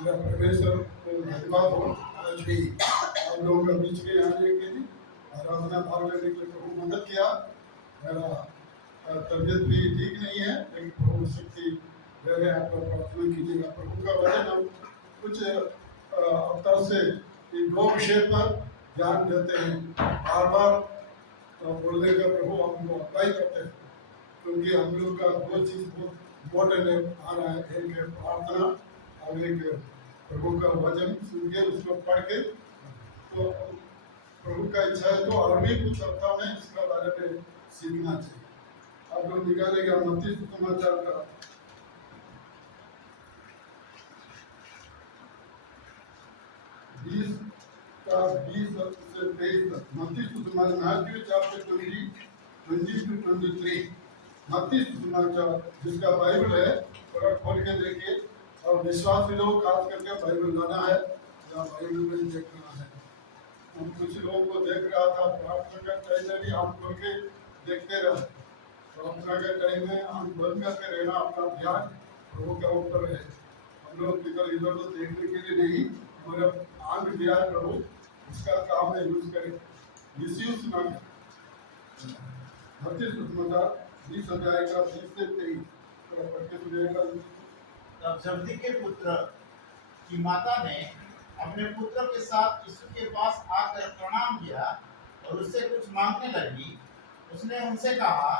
मेरा परमेश्वर को धन्यवाद हो। आज भी आप लोगों के बीच में आने के लिए आराधना भाग लेने के लिए प्रभु मदद किया। मेरा तबीयत भी ठीक नहीं है, लेकिन प्रभु शक्ति दे रहे हैं। आप लोग प्रार्थना कीजिएगा। प्रभु का वचन हम कुछ हफ्ता से इन दो विषय पर ध्यान देते हैं। बार बार बोलने का प्रभु हमको अप्लाई करते हैं, क्योंकि हम लोग का दो चीज बहुत इम्पोर्टेंट आ रहा है। एक है प्रार्थना और एक प्रभु का वचन सुन के उसको पढ़ के। तो प्रभु का इच्छा है तो और भी कुछ हफ्ता में इसका बारे में सीखना चाहिए। आप लोग निकालेगा मत्ती सुसमाचार का 20 से 23 तक। मत्ती सुसमाचार मैथ्यू चैप्टर 20 to 23। मत्ती सुसमाचार जिसका बाइबल है थोड़ा खोल के देखिए, और विश्वासी लोग खास करके बाइबल लाना है या बाइबल में देखना है। हम कुछ लोगों को देख रहा था प्रार्थना का टाइम में भी हम खोल के देखते रहे। प्रार्थना के टाइम में हम बंद करके रहना, अपना ध्यान प्रभु के ऊपर है। हम लोग इधर इधर तो देखने के लिए नहीं, मगर आंख दिया है प्रभु, उसका काम में यूज करें, मिसयूज ना करें। मत्ती सुसमाचार 20 अध्याय का 20 से 23 पढ़ के सुनिएगा। तब जब्दी के पुत्र की माता ने अपने पुत्र के साथ यीशु के पास आकर प्रणाम किया और उससे कुछ मांगने लगी। उसने उनसे कहा,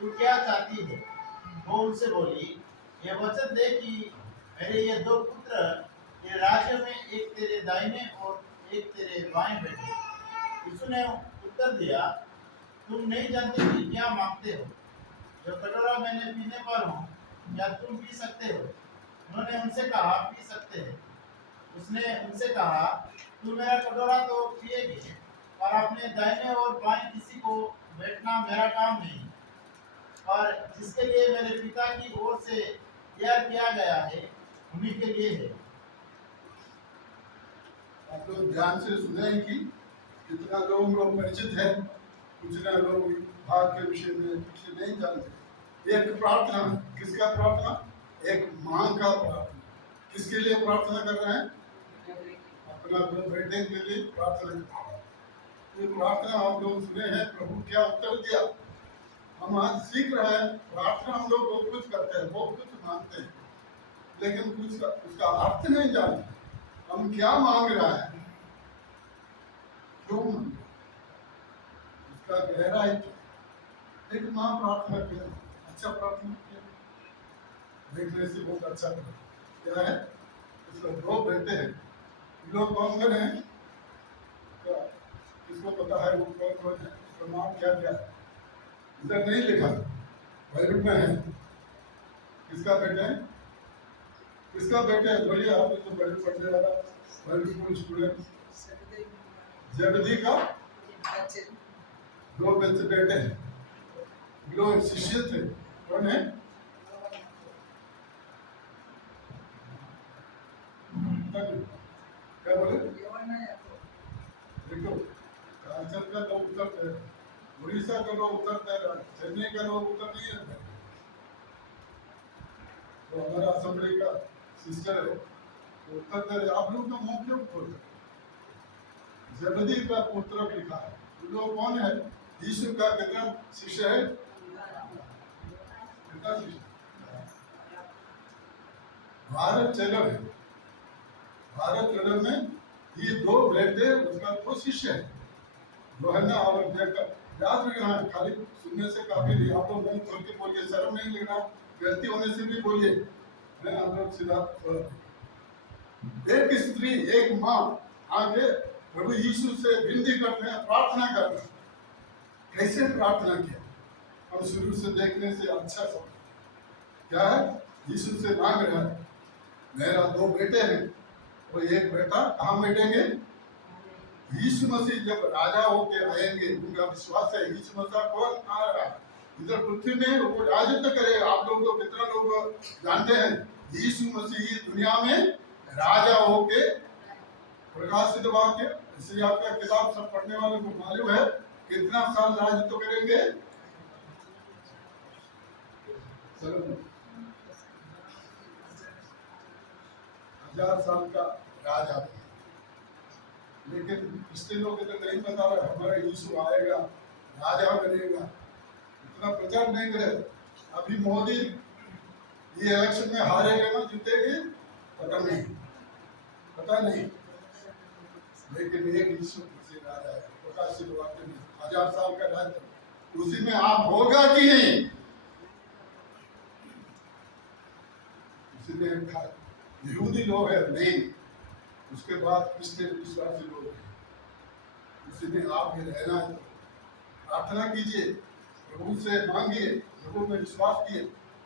तू क्या चाहती है? वो उनसे बोली, ये वचन दे कि मेरे ये दो पुत्र तेरे राज्य में एक तेरे दाहिने और एक तेरे बाएं बैठे। यीशु ने उत्तर दिया, तुम नहीं जानते कि क्या मांगते हो। जो कटोरा मैंने पीने पर हूँ, क्या तुम पी सकते हो? उन्होंने उनसे कहा, पी सकते हैं। उसने उनसे कहा, तू मेरा कटोरा तो पिएगी, पर अपने दाहिने और बाएं किसी को बैठना मेरा काम नहीं, और जिसके लिए मेरे पिता की ओर से तैयार किया गया है उन्हीं के लिए है। आप लोग ध्यान से सुने कि कितना लोगों को परिचित है, कुछ ना लोग भाग के विषय में कुछ नहीं जानते। एक प्रार्थना, किसका प्रार्थना? एक मां का प्रार्थना। किसके लिए प्रार्थना कर रहे हैं? अपना दो बेटे के लिए प्रार्थना कर रहे हैं। ये प्रार्थना आप लोग सुने हैं, प्रभु क्या उत्तर दिया। हम आज सीख रहे हैं प्रार्थना। हम लोग बहुत कुछ करते हैं, बहुत कुछ मांगते हैं, लेकिन कुछ उसका अर्थ नहीं जानते। हम क्या मांग रहा है, क्यों मांग रहा है, उसका गहराई क्या। एक माँ प्रार्थना किया, अच्छा प्रार्थना किया, देखने से बहुत अच्छा लगा। क्या है? उसका दो बेटे हैं। लोग कौन कौन हैं? किसको पता है वो कौन कौन है? उसका नाम क्या क्या है? इधर नहीं लिखा, बाइबल में है। किसका बेटा है? किसका बेटा है? बोलिए, आप तो बाइबल पढ़ने वाला बाइबल स्कूल स्टूडेंट। जबदी का दो बच्चे बेटे हैं, लोग शिष्य थे। कौन है? क्या बोले? देखो, कांचन का लोग उत्तर दे, उड़ीसा का लोग उत्तर दे रहा है, चेन्नई का लोग उत्तर नहीं है। तो हमारा असेंबली का सिस्टर है, तो उत्तर दे रहे। आप लोग तो मुंह क्यों खोल रहे? जबदी का पुत्र लिखा है। लोग कौन है? यीशु का कितना शिष्य है? कितना शिष्य? भारत चैनल है। भारत चैनल में ये दो बेटे, उसका दो शिष्य है, जोहन्ना और बेटा। याद रखना, खाली सुनने से काफी नहीं। आप लोग मुंह खोल के बोलिए, शर्म नहीं लेना, गलती होने से भी बोलिए। मैं आप लोग सीधा एक स्त्री, एक माँ आगे प्रभु यीशु से विनती करते हैं, प्रार्थना करते हैं। कैसे प्रार्थना किया? हम शुरू से देखने से अच्छा समझ। क्या है? यीशु से मांग रहा है, मेरा दो बेटे हैं, वो एक बेटा कहाँ बैठेंगे? यीशु मसीह जब राजा होके आएंगे, उनका विश्वास है यीशु मसीह कौन आ रहा है इधर पृथ्वी में, वो राजत्व करेगा। आप लोगों को कितना लोग जानते हैं यीशु मसीह दुनिया में राजा होके प्रकाशित वाक्य, इसलिए आपका किताब सब पढ़ने वालों को मालूम है कितना साल राजत्व करेंगे। 1000 साल का राज आता है। लेकिन क्रिश्चियनों को तो नहीं पता है हमारा यीशु आएगा, राजा बनेगा, इतना प्रचार नहीं करे। अभी मोदी ये इलेक्शन में हारेगा ना जीतेगी पता नहीं, पता नहीं। लेकिन एक यीशु मसीह राजा है, प्रकाशित वाक्य में 1000 साल का राज, उसी में आप होगा कि नहीं, उसी में यहूदी लोग है नहीं, उसके बाद क्रिश्चियन विश्वासी लोग हैं, उसी में आप भी रहना है। प्रार्थना कीजिए, प्रभु से मांगिए, प्रभु में विश्वास किए।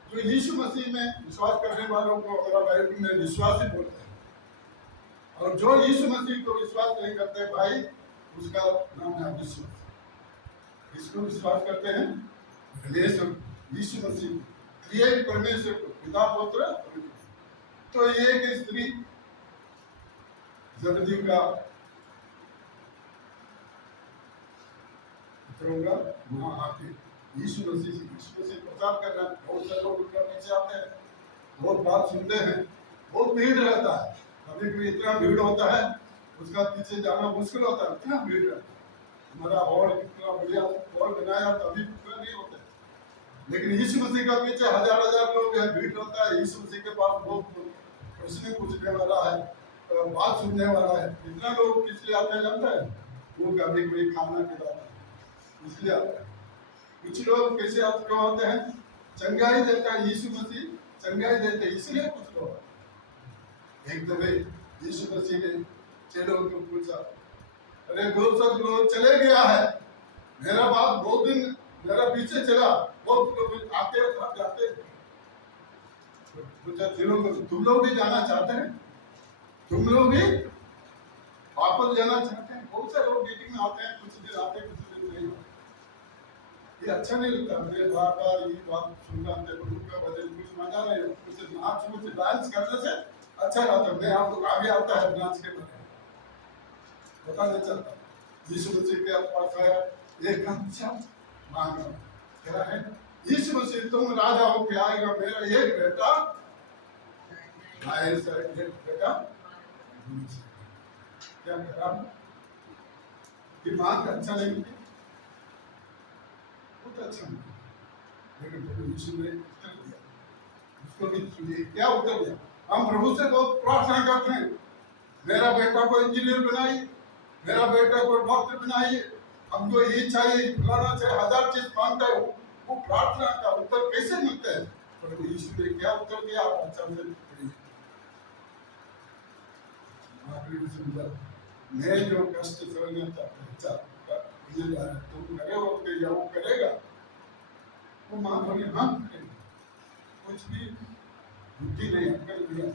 जो यीशु मसीह में विश्वास करने वालों को हमारा बाइबल में विश्वासी बोलते हैं, और जो यीशु मसीह को विश्वास नहीं करते भाई, उसका नाम है अविश्वास। इसको विश्वास करते हैं परमेश्वर यीशु मसीह एक परमेश्वर को, पिता पुत्र। तो एक स्त्री जबदी का वहां आके यीशु मसीह प्रचार कर रहे हैं। बहुत सारे लोग उनका पीछे आते हैं, बहुत बात सुनते हैं, बहुत भीड़ रहता है। कभी कभी इतना भीड़ होता है उसका पीछे जाना मुश्किल होता है, इतना भीड़ रहता है। हमारा हॉल कितना बढ़िया हॉल बनाया तभी पूरा नहीं होता है। लेकिन यीशु मसीह का पीछे हजार हजार लोग हैं, भीड़ होता है। यीशु मसीह के पास बहुत प्रश्न पूछने वाला है, बात सुनने वाला है। इतना लोग किस लिए आते हैं जानता है? वो कभी कोई खाना खिलाता है इसलिए आता है। कुछ लोग कैसे क्यों आते हैं? चंगाई देता है यीशु मसीह, चंगाई देते इसलिए कुछ लोग। एक दफे यीशु मसीह ने चेलों को पूछा, अरे 200 लोग चले गया है, मेरा बात बहुत दिन मेरा पीछे चला, बहुत लोग आते जाते। पूछा चेलों को, तुम लोग भी जाना चाहते हैं? तुम लोग भी वापस जाना चाहते हैं? बहुत से लोग मीटिंग में आते हैं, कुछ दिन आते हैं, कुछ दिन नहीं आते। ये अच्छा नहीं लगता। मुझे बार बार ये बात सुनना, प्रभु का वचन कुछ मजा नहीं, कुछ नाच कुछ डांस करने से अच्छा रहता है। मैं आप लोग आगे आता है नाच के बारे में पता नहीं चलता। यीशु मसीह के पास आया, एक अच्छा मांगा, क्या है? यीशु मसीह तुम राजा हो के आएगा, मेरा एक बेटा आए सर, एक बेटा क्या करा? ये मांग अच्छा नहीं है, बहुत अच्छा नहीं, लेकिन प्रभु यीशु ने उत्तर दिया। उसको भी सुनिए क्या उत्तर दिया। हम प्रभु से बहुत प्रार्थना करते हैं, मेरा बेटा को इंजीनियर बनाइए, मेरा बेटा को डॉक्टर बनाइए, हमको ये चाहिए, फलाना चाहिए, हजार चीज मांगता है। वो प्रार्थना का उत्तर कैसे मिलता है? प्रभु यीशु ने क्या उत्तर दिया? आप अच्छा से पढ़िए। आखिरी सुंदर, मैं जो कष्ट सहना चाहता हूं, तुम करे हो तो या वो करेगा? वो मां बोली हाँ करेगा। कुछ भी बुद्धि नहीं, अक्ल नहीं,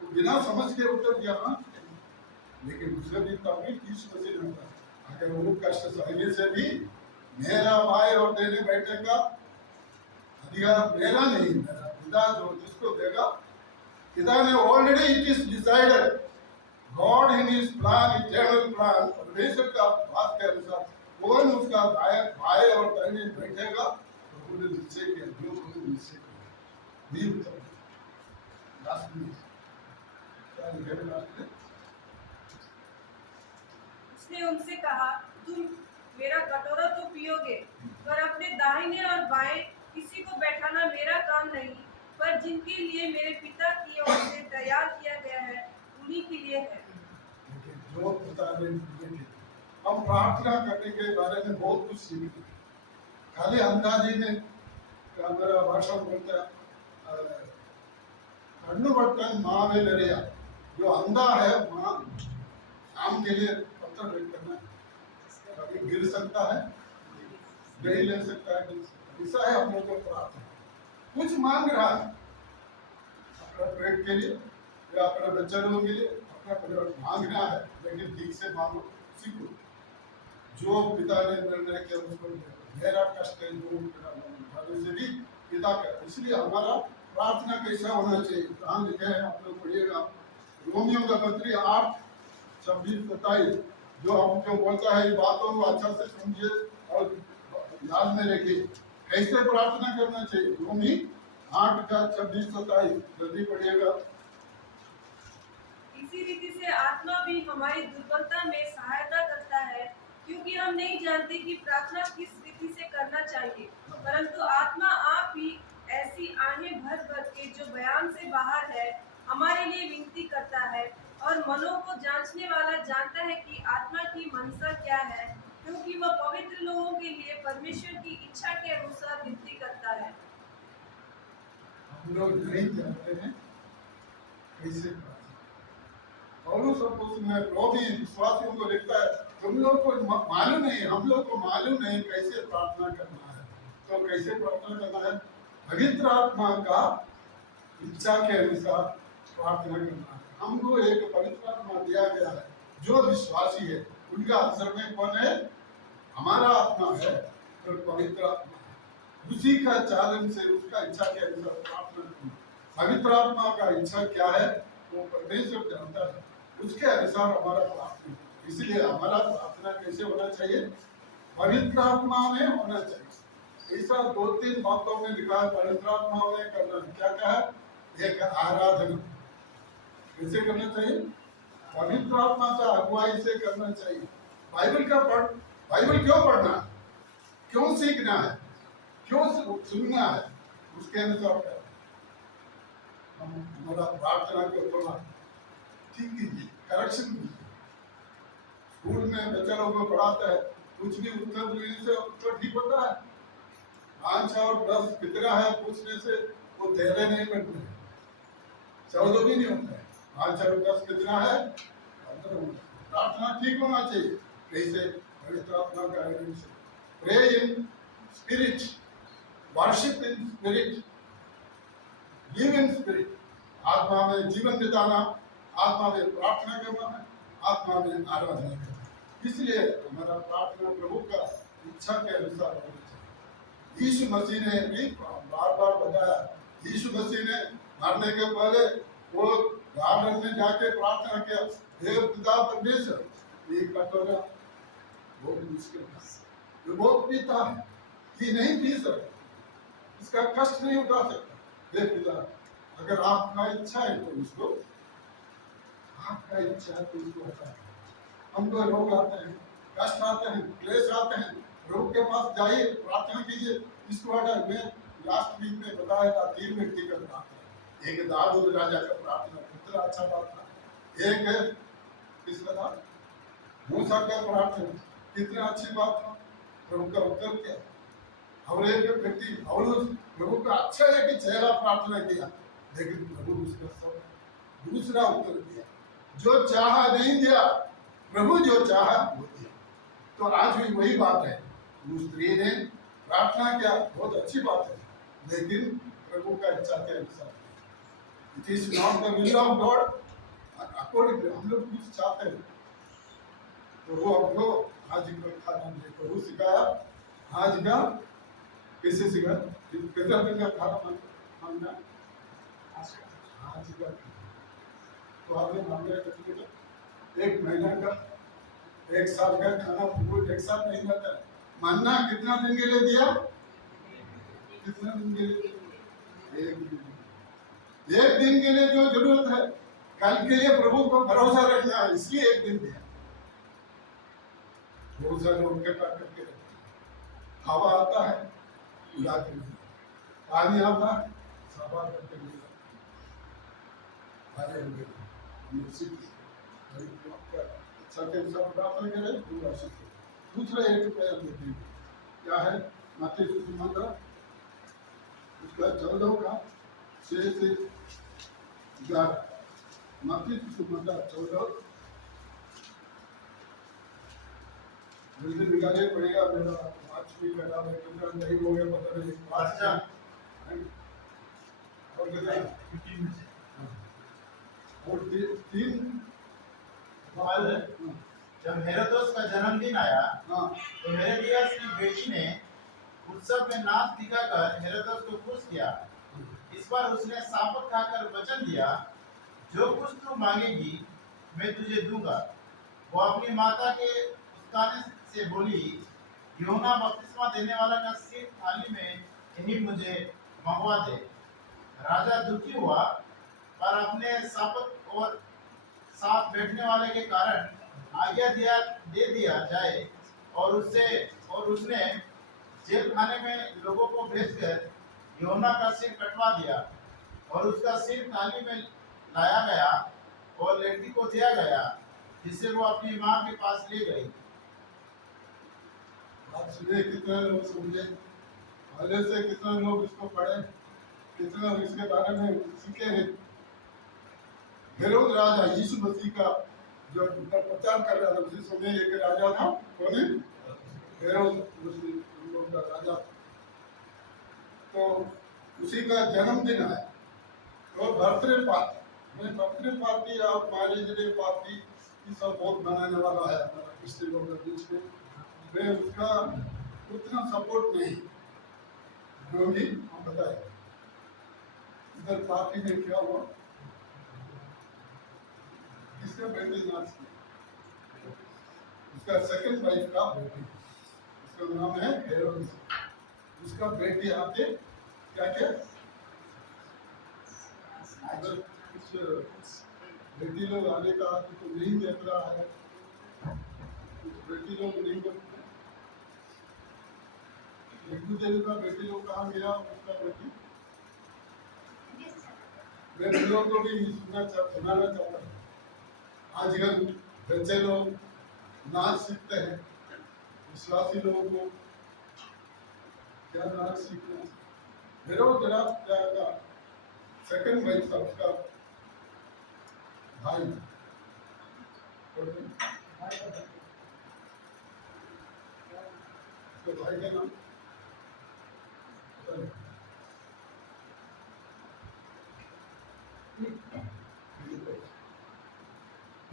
वो बिना समझ के उत्तर दिया हाँ। लेकिन दूसरे दिन तभी यीशु मसीह ने कहा, अगर वो कष्ट सहने से भी मेरा भाई और देने बैठने का अधिकार मेरा नहीं, मेरा पिता जो जिसको देगा, पिता ने already it is decided, God in his plan, eternal plan, परमेश्वर का बात के अनुसार कौन उसका भाई और बहने बैठेगा, प्रभु ने निश्चय किया, जो प्रभु निश्चय किया भी उत्तर। लास्ट में क्या लिखा लास्ट में? उसने उनसे कहा, तुम मेरा कटोरा तो पियोगे, पर अपने दाहिने और बाएं किसी को बैठाना मेरा काम नहीं, पर जिनके लिए मेरे पिता की ओर से तैयार किया गया है उन्हीं के लिए है। जो पिता ने दिए थे। हम प्रार्थना करने के बारे में बहुत कुछ सीखते, खाली अंदाजी में मेरा भाषण बोलता है, बटन माँ में लड़िया, जो अंधा है माँ शाम के लिए पत्थर वेट करना है, कभी गिर सकता है, नहीं ले सकता है, ऐसा है हम लोग को प्रार्थना। कुछ मांग रहा है अपना पेट के लिए या अपने बच्चे लोगों के लिए, अपना परिवार मांगना है, लेकिन ठीक से मांगो, सीखो। जो पिता ने निर्णय किया उसको मेरा कष्ट है, जो से भी पिता का। इसलिए हमारा प्रार्थना कैसा होना चाहिए? कहाँ लिखे हैं आप लोग पढ़िएगा, रोमियो का पत्री 8:26-27, जो हम जो बोलता है बातों को अच्छा से समझिए और याद में रखिए। कैसे प्रार्थना करना चाहिए? रोमी 8:26-27 जल्दी पढ़िएगा। इसी रीति से आत्मा भी हमारी दुर्बलता में सहायता करता है, क्योंकि हम नहीं जानते कि प्रार्थना किस रीति से करना चाहिए, परंतु आत्मा आप ही ऐसी आहें भर भर के जो बयान से बाहर है हमारे लिए विनती करता है। और मनों को जांचने वाला जानता है कि आत्मा की मनसा क्या है, क्योंकि वह पवित्र लोगों के लिए परमेश्वर की इच्छा के अनुसार विनती करता है। हम लोग नहीं जानते हैं कैसे प्रार्थना। पौलुस अपॉस्टल रोमी विश्वासियों को लिखता है, तुम लोग को मालूम नहीं, हम लोग को मालूम नहीं कैसे प्रार्थना करना है। तो कैसे प्रार्थना करना है? पवित्र आत्मा का इच्छा के अनुसार प्रार्थना करना है। हमको एक पवित्र आत्मा दिया गया है, जो विश्वासी है उनका अवसर में कौन है? हमारा आत्मा है और पवित्र आत्मा है। उसी का चालन से उसका इच्छा के अनुसार प्रार्थना करना। पवित्र आत्मा का इच्छा क्या है वो परमेश्वर जानता है, उसके अनुसार हमारा प्रार्थना। इसलिए हमारा प्रार्थना कैसे होना चाहिए? पवित्र आत्मा में होना चाहिए। ऐसा 2-3 बातों में लिखा है पवित्र आत्मा में करना। क्या क्या है? एक आराधना कैसे करना चाहिए? पवित्र आत्मा का अगुवाई से करना चाहिए। बाइबल क्यों पढ़ना है? क्यों सीखना है? क्यों सुनना है? उसके अनुसार करना। हम हमारा प्रार्थना को थोड़ा ठीक कीजिए, करेक्शन कीजिए। स्कूल में बच्चा लोगों को पढ़ाता है, कुछ भी उत्तर देने से उत्तर ठीक होता है। 5 और 10 कितना है पूछने से वो तेरे नहीं बनते हैं, 14 भी नहीं होता है। 5 और 10 कितना है? प्रार्थना ठीक होना चाहिए। कैसे? पवित्र आत्मा का आगमन से। Pray in spirit, worship in spirit, live in spirit. आत्मा में जीवन बिताना, आत्मा में प्रार्थना करना, आत्मा में आराधना करना। इसलिए हमारा प्रार्थना प्रभु का इच्छा के अनुसार होना चाहिए। यीशु मसीह ने भी बार बार बताया, यीशु मसीह ने मरने के पहले वो गार्डन में जाके प्रार्थना किया, हे पिता परमेश्वर, ये कटोरा बहुत मुश्किल है, ये बहुत पीता है, ये नहीं पी सकता, इसका कष्ट नहीं उठा सकता। हे पिता, अगर आपका इच्छा है तो उसको, आपका इच्छा है तो उसको हटा दो। हमको रोग आते हैं, कष्ट आते हैं, क्लेश आते हैं, प्रभु के पास जाइए, प्रार्थना कीजिए, इसको हटा। मैं लास्ट वीक में बताया था 3 व्यक्ति का प्रार्थना। एक दाऊद राजा का प्रार्थना, कितना अच्छा बात था। एक है किसका था? मूसा का प्रार्थना, कितना अच्छी बात था, प्रभु का उत्तर किया। और एक व्यक्ति पौलुस, प्रभु का अच्छा है कि चेहरा प्रार्थना किया, लेकिन प्रभु उसका सब दूसरा उत्तर दिया। जो चाहा नहीं दिया, प्रभु जो चाहा वो दिया। तो आज भी वही बात है। उस स्त्री ने प्रार्थना किया, बहुत अच्छी बात है, लेकिन प्रभु का इच्छा के अनुसार। It is not the will of God according to. हम लोग कुछ चाहते हैं तो वो हमको आज का खाना दे। प्रभु सिखाया आज का, कैसे सिखाया? कितना दिन का खाना मांगना आज का। तो आपने मांगा कितना? 1 महीना का, 1 साल का खाना प्रभु एक साथ नहीं जाता है। मानना कितना दिन के लिए दिया? कितना दिन के लिए? 1 दिन। 1 दिन के लिए जो जरूरत है, कल के लिए प्रभु को भरोसा रखना है, इसलिए 1 दिन दिया। बहुत सारे लोग के पास करके रखते हैं। हवा आता है उड़ा के ले, पानी आता है साफा करके ले जाते हैं। अच्छा के अनुसार प्रार्थना करें, पूरा सीखे। दूसरा 1 रुपया देखेंगे क्या है? मत्ती सुसमाचार उसका 14 का 6 से 11। मत्ती सुसमाचार 14 जल्दी निकाले पड़ेगा। मेरा आज भी कहना है कितना नहीं हो गया पता नहीं। अच्छा, और कितना? 15 में से। और 3 जब हेरोदोस का जन्मदिन आया हाँ तो हेरोदियास की बेटी ने उत्सव में नाच दिखाकर हेरोदोस को खुश किया। इस बार उसने साबत खाकर वचन दिया, जो कुछ तू मांगेगी मैं तुझे दूंगा। वो अपनी माता के उसकाने से बोली, यूहन्ना बपतिस्मा देने वाला का सिर थाली में यही मुझे मंगवा दे। राजा दुखी हुआ, पर अपने साबत और साथ बैठने वाले के कारण आज्ञा दे दिया जाए और उसने जेल खाने में लोगों को भेजकर यूहन्ना का सिर कटवा दिया और उसका सिर थाली में लाया गया और लड़की को दिया गया जिसे वो अपनी माँ के पास ले गई। आप सुने, कितने लोग समझे, पहले से कितने लोग इसको पढ़े, कितने लोग इसके बारे में सीखे हैं। हेरोद राजा यीशु मसीह का जो प्रचार कर रहा था उसी समय एक राजा था, कौन है? हेरोद मुस्लिम का राजा। तो उसी का जन्मदिन है, तो बर्थडे पार्टी और मैरिज डे पार्टी ये सब बहुत मनाने वाला है हमारा क्रिश्चियन लोग के बीच में। मैं उसका उतना सपोर्ट नहीं, जो भी हम बताए। इधर पार्टी में क्या हुआ, किसका बेटे नाच किया, उसका सेकंड वाइफ का बेटी, उसका नाम है हेरोद। उसका बेटी आके क्या क्या अगर कुछ बेटी लोग आगे का आगे तो नहीं देख रहा है, कुछ बेटी लोग नहीं देखते। हिंदू देवी का बेटी लोग कहाँ गया, उसका बेटी मैं तुम लोग को भी सुनाना चाहता हूँ। आजकल बच्चे लोग नाच सीखते हैं, विश्वासी लोगों को क्या नाच सीखना। हेरोद राजा का सेकंड वाइफ था, उसका भाई, तो भाई का नाम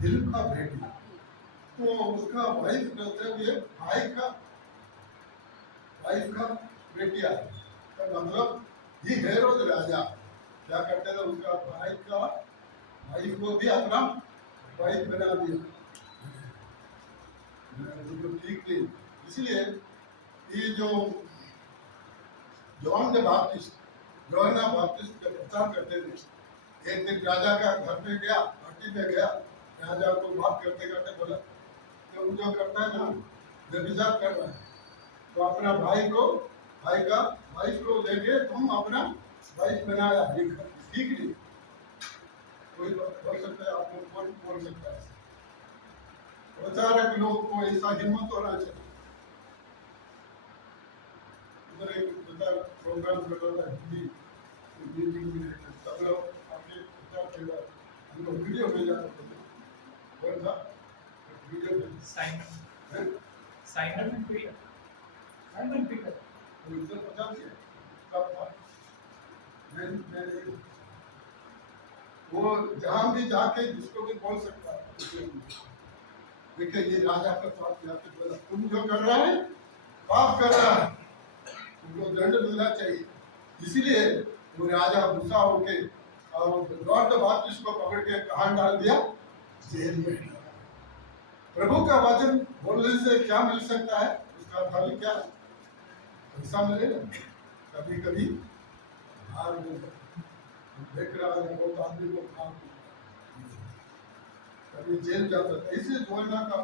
फिलिप का बेटी, तो उसका वाइफ कहते हुए वाइफ का बेटी आई। तो मतलब ये हेरोद राजा क्या करते थे, उसका भाई का वाइफ को भी अपना वाइफ बना दिया, जो ठीक नहीं। इसलिए ये जो यूहन्ना बाप्टिस्ट का प्रचार करते थे, एक दिन राजा का घर में गया, पार्टी में गया, राजा को बात करते करते बोला तुम जो करता है ना व्यभिचार कर रहा है, तो अपना भाई का वाइफ को लेके तुम अपना वाइफ बनाया, ठीक नहीं। कोई बोल सकता है, आप लोग कौन बोल सकता है? प्रचारक लोग को ऐसा हिम्मत होना चाहिए। उधर एक प्रोग्राम कर रहा था हिंदी मीटिंग में, सब लोग आपके प्रचार के बाद हम लोग वीडियो भेजा करते थे, कौन था वीडियो में साइमन पीटर वो इधर प्रचार किया कब था, मैं वो जहाँ भी जाके जिसको भी बोल सकता है। देखिए ये राजा के पास जाके बोला तुम जो कर रहा है पाप कर रहा है, तुमको दंड मिलना चाहिए। इसीलिए वो राजा गुस्सा होके और लॉर्ड बाप्टिस्ट को पकड़ के कहाँ डाल दिया, जेल में। प्रभु का वचन बोलने से क्या मिल सकता है, उसका फल क्या, पैसा मिलेगा, कभी कभी हार मिलेगा। देख रहा है बहुत आदमी को हार कभी जेल जा सकता है, इसे यूहन्ना का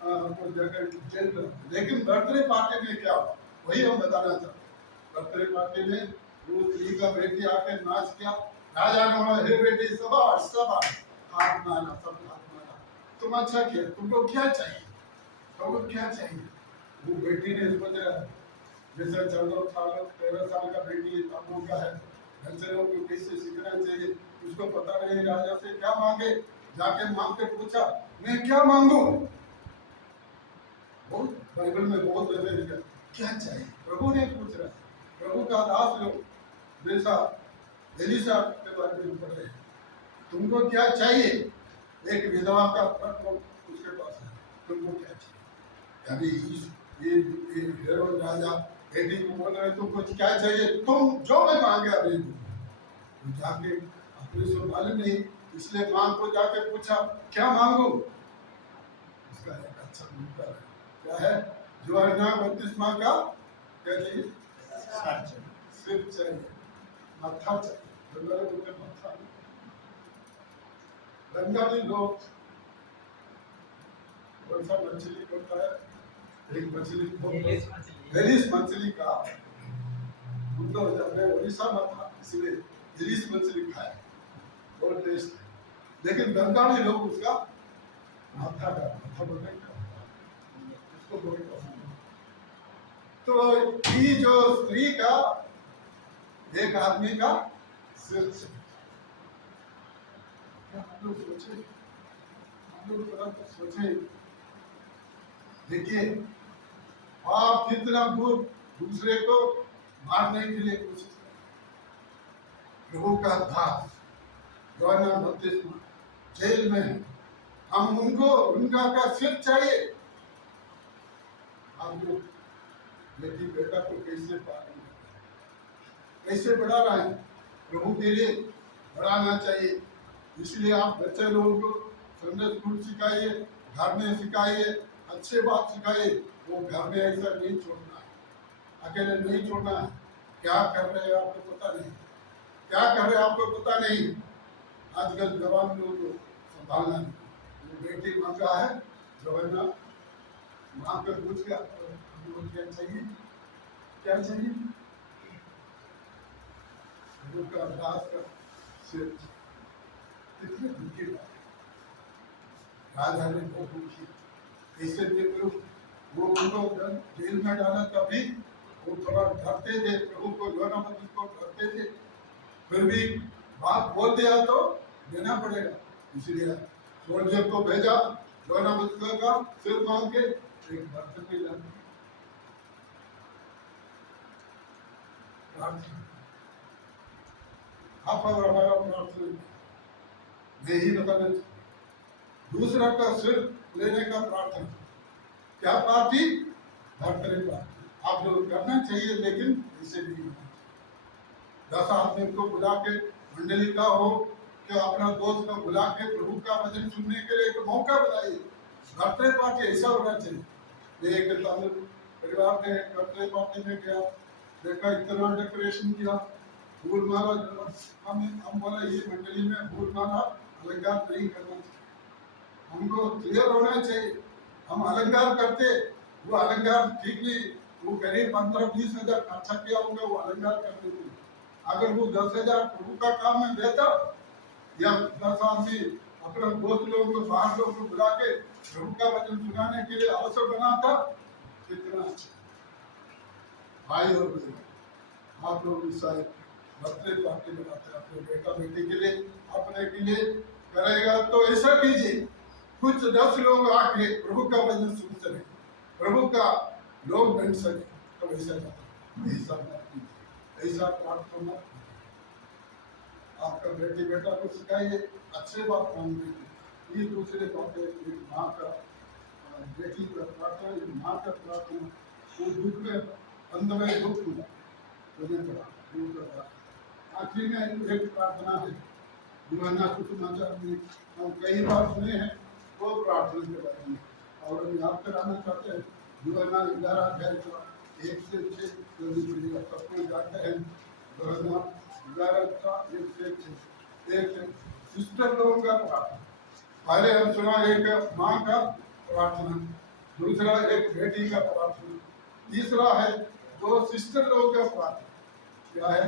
को जगह जेल। लेकिन बर्थडे पार्टी में क्या हुआ वही हम बताना चाहते हैं। बर्थडे पार्टी में रूथ का बेटी आके नाच किया, राजा ने बोला हे बेटी शाबाश शाबाश, हाथ मारा, सब हाथ मारा, तुम अच्छा किया, तुमको क्या चाहिए, तुमको क्या चाहिए। वो बेटी ने सोचा जैसे 13 साल का बेटी हम लोग का है, बच्चे लोग को कैसे सीखना चाहिए, उसको पता नहीं राजा से क्या मांगे, जाके मांग के पूछा मैं क्या मांगू। बहुत बाइबल में बहुत जगह लिखा क्या चाहिए, प्रभु ने पूछ रहा है। प्रभु का दास लोग जैसा एलिशा के बारे में पढ़े, तुमको क्या चाहिए, एक विधवा का पत्र उसके पास है, तुमको क्या चाहिए। अभी ये हेरोद राजा बेटी को बोल रहे तुमको क्या चाहिए, तुम जो मैं मांगे अभी तो जाके अपने से मालूम नहीं, इसलिए मां को जाके पूछा क्या मांगू। उसका एक अच्छा उत्तर है, क्या है, यूहन्ना बपतिस्मा का क्या चाहिए, सिर चाहिए, मत्था चाहिए। बंगाली लोग कौन सा मछली होता है, एक मछली इलिश मछली। इलिश मछली का तो जब मैं उड़ीसा में था इसलिए इलिश मछली खाया, बहुत टेस्ट है। लेकिन बंगाली लोग उसका माथा बोलते हैं, उसको बहुत पसंद है। तो ये जो स्त्री का एक आदमी का सिर से, आप लोग सोचे, आप लोग थोड़ा सोचे, देखिए आप कितना दूसरे को मारने के लिए कोशिश कर, प्रभु का दास यूहन्ना बपतिस्मा जेल में है, हम उनको उनका का सिर चाहिए। आप लोग बेटी बेटा को कैसे पालेंगे, कैसे बढ़ाना है, प्रभु के लिए बढ़ाना चाहिए। इसलिए आप बच्चे लोगों को संडे स्कूल सिखाइए, घर में सिखाइए, अच्छे बात सिखाइए। वो घर में ऐसा नहीं छोड़ना है, अकेले नहीं छोड़ना है। क्या कर रहे हैं आपको पता नहीं, क्या कर रहे हैं आपको पता नहीं। आजकल जवान लोगों को संभालना नहीं। वो बेटी मांगा है जो है ना, माँ पे पूछ गया क्या चाहिए, क्या चाहिए, का दास का सिर। कितने दुखी बात, राजा ने बहुत दुखी कैसे देख लो, वो उनको जेल में डाला तभी वो थोड़ा डरते थे, प्रभु को यूहन्ना बपतिस्मा को डरते थे, फिर भी बात बोल दिया तो देना पड़ेगा। इसलिए सोल्जर को भेजा, यूहन्ना बपतिस्मा का सिर मांग के एक बर्तन में डाल दिया। आप और हमारा प्रार्थना यही बताना चाहिए, दूसरा का सिर लेने का प्रार्थना, क्या पार्टी भरतरे पार्टी आप लोग करना चाहिए, लेकिन इसे नहीं होना चाहिए। 10 आदमी को बुला के मंडली का हो कि अपना दोस्त को बुला के प्रभु का वचन सुनने के लिए एक मौका बनाइए। भरतरे पार्टी ऐसा होना चाहिए। एक तमिल परिवार ने भरतरे पार्टी में गया, देखा इतना डेकोरेशन किया, फूल माला, हम बोला ये मंडली में फूल माला अलंकार नहीं करना चाहिए, हमको क्लियर होना चाहिए। हम अलंकार करते, वो अलंकार ठीक नहीं, वो करीब 15-20 हजार खर्चा किया होगा वो अलंकार करने के लिए। अगर वो 10,000 प्रभु का काम में देता, या 10 आदमी अपने दोस्त लोगों को, बाहर लोगों को बुला के प्रभु का वचन सुनाने के लिए अवसर बनाता, कितना अच्छा। भाई और बहन, आप लोग ईसाई बर्थडे पार्टी बनाते हैं अपने बेटा बेटी के लिए, अपने के लिए करेगा तो ऐसा कीजिए, कुछ 10 लोग आके प्रभु का वचन सुन सके, प्रभु का लोग बन सके, तो ऐसा ऐसा मत कीजिए, ऐसा प्रार्थना मत कीजिए। आपका बेटी बेटा को सिखाइए अच्छे बात मानने की, ये दूसरे बातें, एक माँ का बेटी का प्रार्थना, एक माँ का प्रार्थना, वो दुख में अंत में दुख हुआ पड़ा। आखिरी में एक प्रार्थना है, यूहन्ना सुसमाचार में हम कई बार सुने हैं वो प्रार्थना के बारे में, और हम याद कराना चाहते हैं। यूहन्ना 11 अध्याय का 1 से 6 जल्दी पढ़िएगा, सब कोई जानते हैं। यूहन्ना 11 का 1 से 6, एक सिस्टर लोगों का प्रार्थना। पहले हम सुना एक माँ का प्रार्थना, दूसरा एक बेटी का प्रार्थना, तीसरा है 2 सिस्टर लोगों का प्रार्थना। क्या है?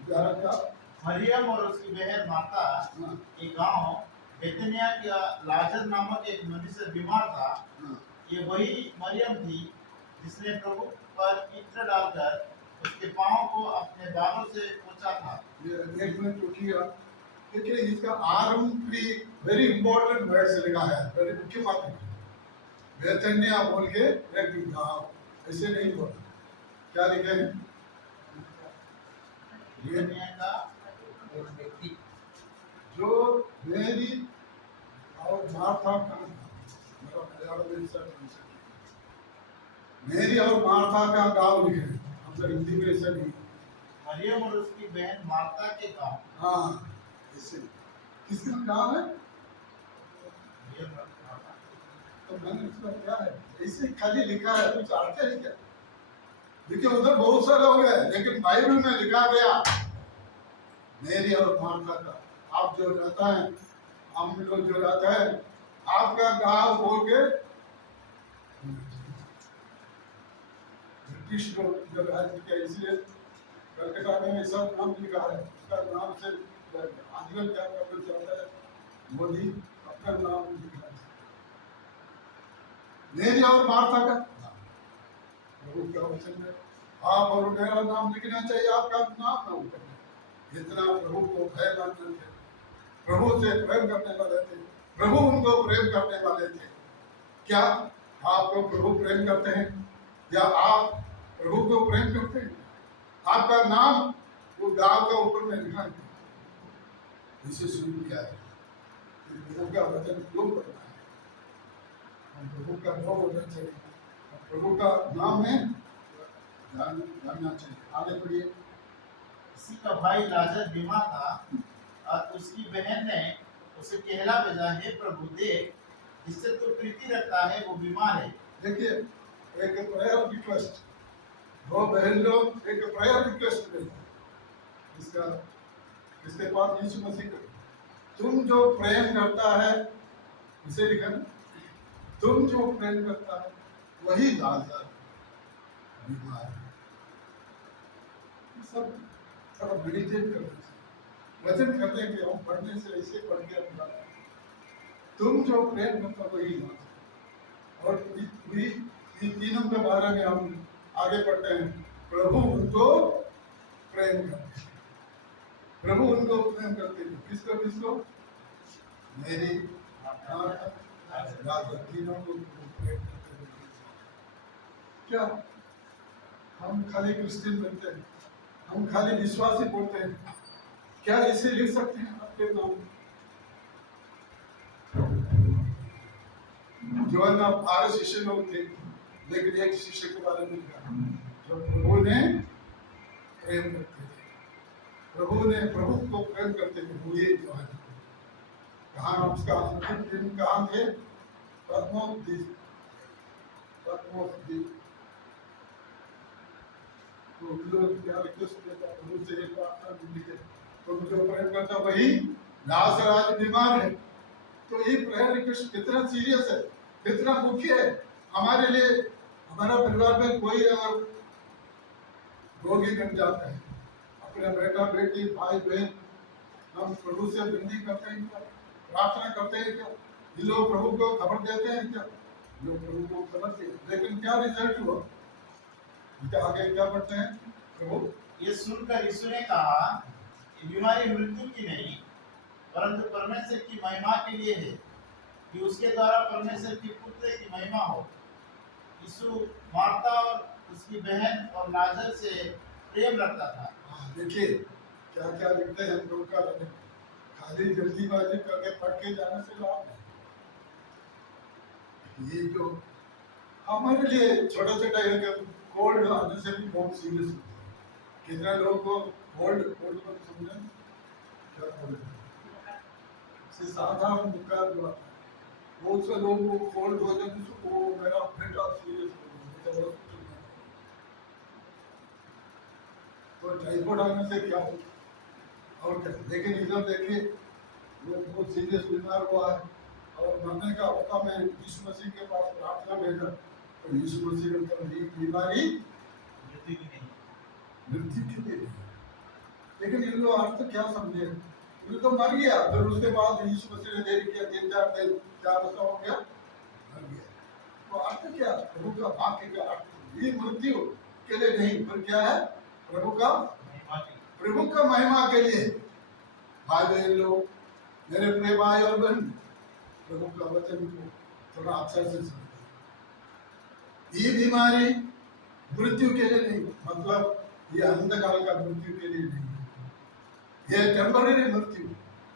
11 का मरियम और उसकी बहन माता के गांव बेतनिया का लाजर नामक एक मनुष्य बीमार था। ये वही मरियम थी जिसने प्रभु पर इत्र डालकर उसके पांव को अपने बालों से पोंछा था। ये एक मिनट रुकिएगा, देखिए इसका आरंभ भी वेरी इंपॉर्टेंट वर्ड से लिखा है, वेरी मुख्य बात है। बेतनिया बोल के एक गांव, ऐसे नहीं बोलना, क्या लिखे हैं? बेतनिया का एक व्यक्ति जो मेरी और मार्था का, मेरा मलयालम में ऐसा ट्रांसलेट है, मेरी और मार्था का गांव लिखे हैं, हम लोग हिंदी में ऐसा नहीं। मरियम और उसकी बहन मार्ता के गांव। हाँ, ऐसे किसका गांव है? मरियम और मार्ता। तो मैंने इसमें क्या है, ऐसे खाली लिखा है, कुछ अर्थ है क्या? देखिए उधर बहुत सारे लोग हैं, लेकिन बाइबल में लिखा गया मेरी और मार्था का। आप जो रहता है, हम लोग जो रहता है, आपका गांव बोल के ब्रिटिश लोग जब राज्य किया, इसलिए कलकत्ता में सब नाम लिखा है, उसका नाम से आजकल क्या करना चाहता है मोदी, अपना नाम लिखना है मेरी और मार्था का प्रभु का वचन है, आप और मेरा नाम लिखना चाहिए, आपका नाम ना ऊपर। इतना प्रभु को भय मानते थे, प्रभु से प्रेम करने वाले थे, प्रभु उनको प्रेम करने वाले थे। क्या आपको प्रभु प्रेम करते हैं या आप प्रभु को प्रेम करते हैं? आपका नाम वो गांव का ऊपर में लिखा है, इसे शुरू किया है कि प्रभु का वचन क्यों पढ़ना है, हम प्रभु का भाव होना चाहिए, प्रभु का नाम में जानना चाहिए। आगे बढ़िए। किसी का भाई लाजर बीमार था और उसकी बहन ने उसे कहला भेजा, हे प्रभु देख, जिससे तू प्रीति रखता है वो बीमार है। देखिए एक प्रेयर रिक्वेस्ट, दो बहन लोग एक प्रेयर रिक्वेस्ट में इसका इसके पास यीशु मसीह का, तुम जो प्रेम करता है, इसे लिखा ना, तुम जो प्रेम करता है वही लाजर बीमार है। सब थोड़ा मेडिटेट करते हैं, वचन करते हैं कि हम पढ़ने से ऐसे पढ़ के हम जाते हैं, तुम जो प्रेम करता वही लाजर। और इन तीनों के बारे में हम आगे पढ़ते हैं, प्रभु उनको प्रेम करते, प्रभु उनको प्रेम करते थे। किसको किसको? मेरी लाजर, तीनों को प्रेम करते थे। क्या हम खाली क्रिश्चियन बनते हैं, हम खाली विश्वासी बोलते हैं, क्या इसे लिख सकते हैं आपके नाम? जो है ना 12 शिष्य लोग थे, लेकिन एक शिष्य के बारे में लिखा जो प्रभु ने प्रेम करते थे, प्रभु को प्रेम करते थे, वो ये जो है कहाँ उसका अंतिम दिन कहाँ थे? पद्मोस द्वीप। तो लोग क्या रिक्वेस्ट देता प्रभु से एक प्रार्थना लिखे, तुम जो प्रेम करता वही लाजर आज बीमार है। तो ये प्रेयर रिक्वेस्ट कितना सीरियस है, कितना मुख्य है हमारे लिए। हमारा परिवार में कोई अगर रोगी बन जाता है, अपने बेटा बेटी भाई बहन, हम प्रभु से विनती करते हैं क्या, प्रार्थना करते हैं क्या, ये लोग प्रभु को खबर देते हैं क्या? लोग प्रभु को खबर देते, लेकिन क्या रिजल्ट हुआ? आगे क्या पढ़ते हैं? प्रभु ये सुनकर यीशु ने कहा, ये बीमारी मृत्यु की नहीं परंतु परमेश्वर की महिमा के लिए है, कि उसके द्वारा परमेश्वर की पुत्र की महिमा हो। यीशु मार्था और उसकी बहन और लाजर से प्रेम रखता था। देखिए क्या क्या लिखते हैं प्रभु का वचन, खाली जल्दीबाजी करके पढ़ के जाने से लाभ नहीं। ये जो हमारे लिए छोटा छोटा एक कोल्ड आने से भी बहुत सीरियस होता है। कितने लोगों को कोल्ड को समझे क्या कोल्ड से साधारण बुखार जो आता है, बहुत से लोगों को कोल्ड हो जाए तो मेरा बेटा सीरियस हो गया, तो टाइफाइड आने से क्या होगा और क्या। लेकिन इधर देखिए वो बहुत सीरियस बीमार हुआ है और मरने का अवस्था में यीशु मसीह के पास प्रार्थना भेजा, तो यीशु मसीह ने कहा ये बीमारी मृत्यु की नहीं, मृत्यु के लिए नहीं। लेकिन ये लोग आज तो क्या समझे, ये तो मर गया, फिर उसके बाद यीशु मसीह ने देर किया 3-4 दिन 4 वर्ष हो गया, मर गया। तो अर्थ क्या? प्रभु का वाक्य का अर्थ ये मृत्यु के लिए नहीं, पर क्या है? प्रभु का महिमा के लिए। भाई बहन लोग, मेरे प्रिय भाई और बहन, प्रभु का वचन को थोड़ा अच्छा से समझें। ये बीमारी मृत्यु के लिए नहीं, मतलब ये अंधकाल का मृत्यु के लिए नहीं, ये टेम्पररी मृत्यु,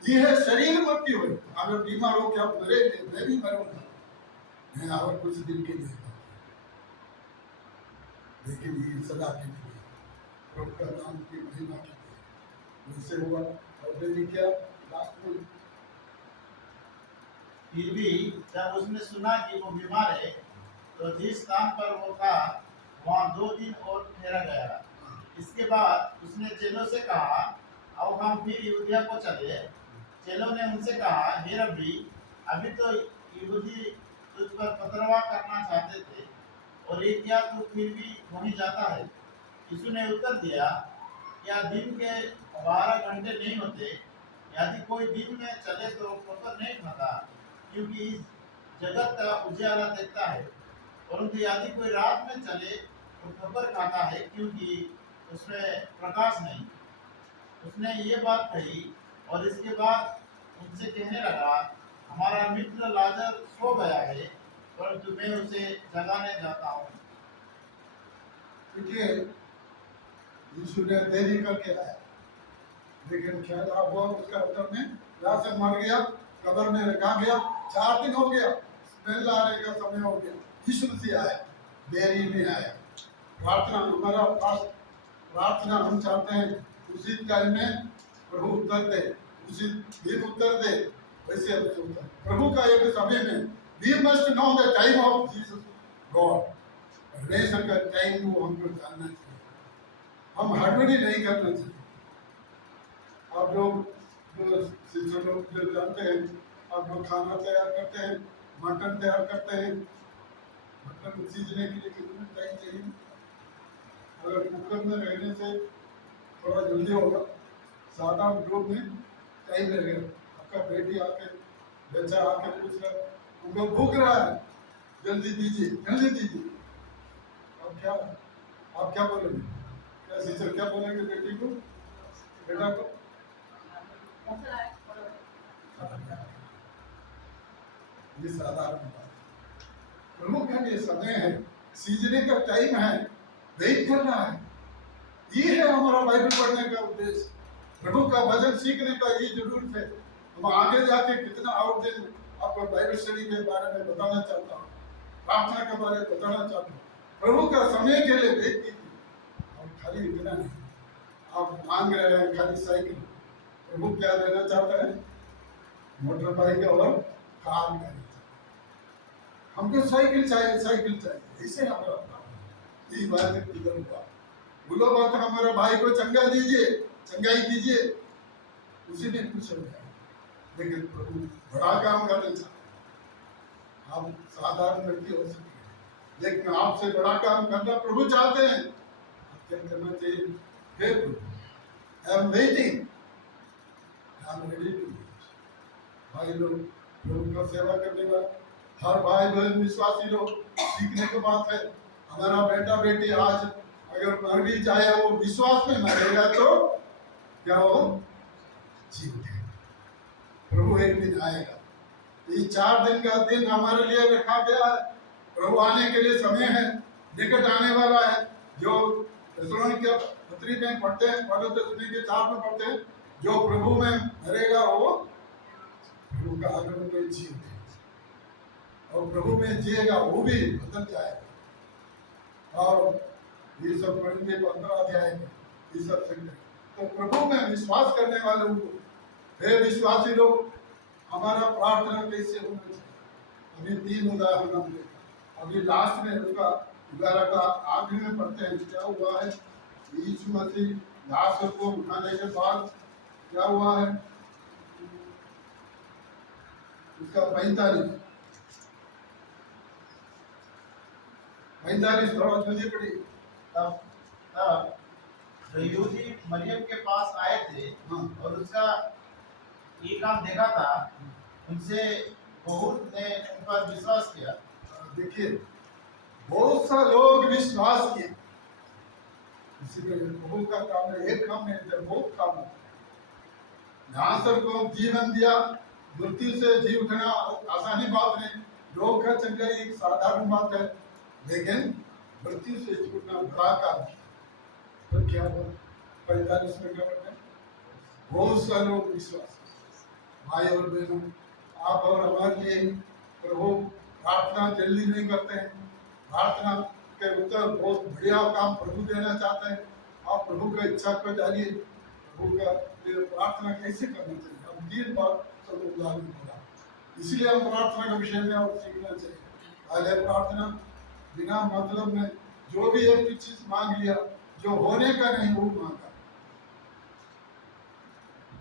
ये है शरीर मृत्यु है। अगर बीमार हो क्या मरेंगे, मैं भी मरूंगा, मैं और कुछ दिन के लिए, लेकिन ये सदा के लिए, प्रभु का नाम की महिमा के लिए उससे हुआ। और मैंने क्या लास्ट में, फिर भी जब उसने सुना कि वो बीमार है, तो जिस स्थान पर वो था वहाँ 2 दिन और ठहरा गया। इसके बाद उसने चेलों से कहा, अब हम फिर यहूदिया को चले। चेलों ने उनसे कहा, हे रब्बी, अभी तो यहूदी तुझ पर पथरवाह करना चाहते थे, और एक क्या तू फिर भी वहीं जाता है? यीशु ने उत्तर दिया, क्या दिन के 12 घंटे नहीं होते? यदि कोई दिन में चले तो ठोकर नहीं खाता, क्योंकि इस जगत का उजियाला देखता है, परंतु यदि कोई रात में चले तो ठोकर खाता है, क्योंकि उसमें प्रकाश नहीं। उसने ये बात कही और इसके बाद उनसे कहने लगा, हमारा मित्र लाजर सो गया है, परंतु मैं उसे जगाने जाता हूँ। देखिए, यीशु ने देरी करके आया, लेकिन क्या हुआ उसका उत्तर में? लाजर मर गया, कब्र में रखा गया, 4 दिन हो गया, स्मेल आने का समय हो गया, यीशु मसीह आया, देरी में आया। प्रार्थना हमारा पास, प्रार्थना हम चाहते हैं उसी टाइम में प्रभु उत्तर दे, उसी दिन उत्तर दे, वैसे हम सोचते हैं प्रभु का एक समय में we must know the time of Jesus God, परमेश्वर का टाइम को हमको जानना चाहिए, हम हड़बड़ी नहीं करना चाहिए। आप लोग जो शिक्षक लोग जो जानते हैं, आप लोग खाना तैयार करते हैं, मटन तैयार करते हैं, मटन सीजने के लिए कितना टाइम चाहिए? अगर कुकर में रहने से थोड़ा जल्दी होगा, सादा लोग में टाइम लगेगा। आपका बेटी आके, बच्चा आके पूछ रहा है, उनको भूख रहा है, जल्दी दीजिए, जल्दी दीजिए। आप क्या बोलेंगे? क्या शिक्षक क्या बोलेंगे बेटी को, बेटा को? ये साधारण बात, प्रभु का ये समय है, सीजने का टाइम है, वेट करना है। ये है हमारा बाइबल पढ़ने का उद्देश्य, प्रभु का वचन सीखने का ये जरूरत है। हम आगे जाके कितना और दिन आपको बाइबल स्टडी के बारे में बताना चाहता हूँ, प्रार्थना के बारे में बताना चाहता हूँ। प्रभु का समय के लिए वेट कीजिए, और खाली इतना नहीं आप मांग रहे हैं खाली साइकिल, प्रभु क्या देना चाहता है? मोटर बाइक और कार गाड़ी। हमको साइकिल चाहिए, साइकिल चाहिए, इसे हमारा ये बात किधर हुआ? बोलो बात, हमारा भाई को चंगा दीजिए, चंगाई कीजिए, उसी ने कुछ हो गया। लेकिन प्रभु बड़ा काम करना चाहते हैं। आप साधारण व्यक्ति हो सकते हैं, लेकिन आपसे बड़ा काम करना प्रभु चाहते हैं। आप क्या करना चाहिए? हे प्रभु, I am waiting, I am ready to. भाई लोग, प्रभु का सेवा करने वाला हर भाई बहन विश्वासी लोग सीखने की बात है। हमारा बेटा बेटी आज अगर मर भी जाए, वो विश्वास में मरेगा तो क्या हो? जी उठेगा। प्रभु एक दिन आएगा। ये 4 दिन का दिन हमारे लिए रखा गया है, प्रभु आने के लिए समय है, निकट आने वाला है। जो थेसलोनिके पत्री में पढ़ते हैं, थेसलोनिके 4 में पढ़ते हैं, जो प्रभु में मरेगा वो प्रभु का आगमन में जी उठेगा, और प्रभु में जिएगा वो भी बदल जाएगा। और ये सब पढ़ेंगे 15 अध्याय में, ये सब सीखेंगे। तो प्रभु में विश्वास करने वाले लोग, हे विश्वासी लोग, हमारा प्रार्थना कैसे होना चाहिए? अभी 3 उदाहरण हम देखा, अभी लास्ट में उसका 11 का आखिरी में पढ़ते हैं। क्या हुआ है? यीशु मसीह लाजर को उठाने के बाद क्या हुआ है? उसका 45 थोड़ा जल्दी पढ़िए। तब जो यहूदी मरियम के पास आए थे और उसका ये काम देखा था, उनसे बहुत ने उन पर विश्वास किया। देखिए, बहुत सा लोग विश्वास किए, इसीलिए प्रभु का काम है, एक काम नहीं, बहुत काम है। लाजर को जीवन दिया, मृत्यु से जी उठना आसानी बात नहीं, लोग का चंगाई एक साधारण बात है, लेकिन मृत्यु से जी उठना बड़ा काम है। तो क्या हुआ? 45 में क्या करते हैं? बहुत सा लोग विश्वास, भाई और बहनों, आप और हमारे लिए प्रभु प्रार्थना जल्दी नहीं करते हैं, प्रार्थना के उत्तर बहुत बढ़िया काम प्रभु देना चाहते हैं। आप प्रभु का इच्छा को जानिए, प्रभु का प्रार्थना कैसे करना चाहिए। हम 3 बार सब उदाहरण बोला, इसलिए हम प्रार्थना के विषय में और सीखना चाहिए। पहले प्रार्थना बिना मतलब में जो भी एक चीज मांग लिया, जो होने का नहीं वो मांगा।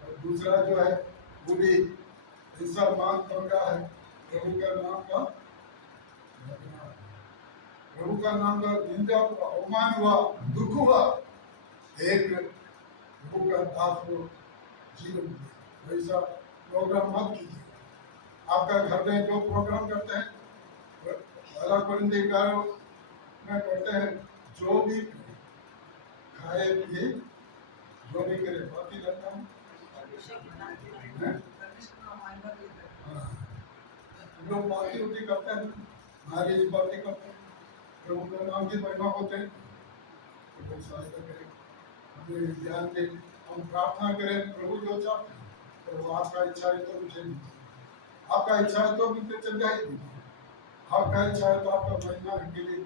और दूसरा जो है वो भी ऐसा मांग कर रहा है, प्रभु का नाम का प्रभु का नाम का निंदा हुआ, अवमान हुआ, दुख हुआ, एक प्रभु का दास को जीवन दिया। वैसा प्रोग्राम मत कीजिए। आपका घर में जो प्रोग्राम करते हैं, पहला कोरिन्थी 11 में पढ़ते हैं, जो भी खाए पिए, जो भी करे, बाकी रहता है। हाँ, लोग पार्टी उठी करते हैं, नारी पार्टी करते हैं, प्रभु का नाम की महिमा होते हैं। तो बहुत सहायता करें, हमें ज्ञान दे, हम प्रार्थना करें, प्रभु जो चाहते हैं, तो आपका इच्छा है तो मुझे दीजिए, आपका इच्छा है तो मुझे चल जाए दीजिए, आपका इच्छा है तो आपका महिमा के लिए